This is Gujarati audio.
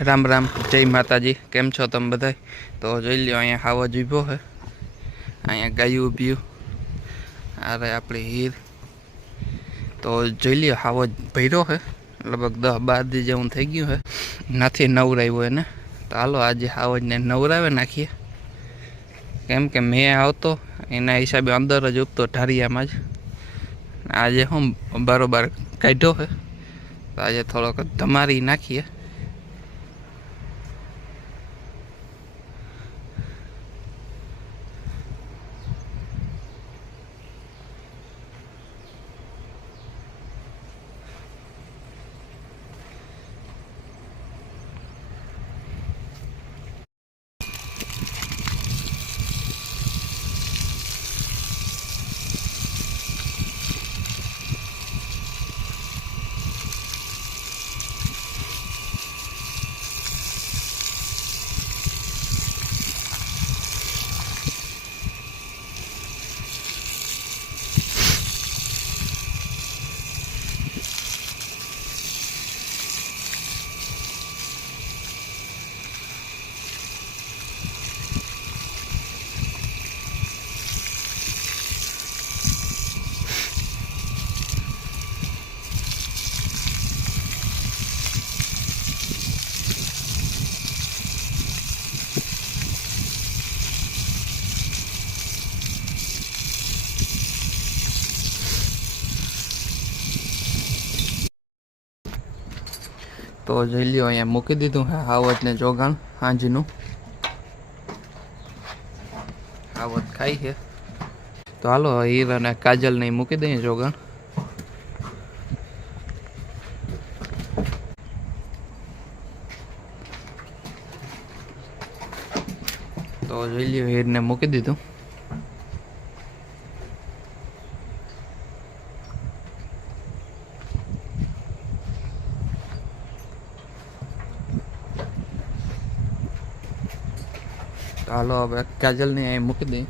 राम राम जय माताजी। केम छो तम बधाई? तो જોઈ લ્યો અહીંયા હાવજ ઊભો છે, અહીંયા ગાયું ઊભ્યું, અરે આપણી હીર. તો જોઈ લ્યો હાવજ ભર્યો છે, લગભગ 10-12 દી જેવું થઈ ગયું છે, નથી નવરાવ્યો એને. તો હાલો આજે હાવજને નવરાવે નાખીએ, કેમ કે મેં આવતો એના હિસાબે અંદર જ ઉપતો ઢારિયામાં જ. આજે હું બરોબર કાઢ્યો છે, તો આજે થોડોક ધમારી નાખીએ. તો જોઈ લ્યો અહીંયા મૂકી દીધું છે હાવજને જોગાણ હાંજનું. હાવજ ખાઈ છે, તો હાલો હીર અને કાજલને મૂકી દઈએ જોગાણ. તો જોઈ લ્યો હીરને મૂકી દીધું. હાલો હવે કાજલને અહીં મૂકી દઈએ.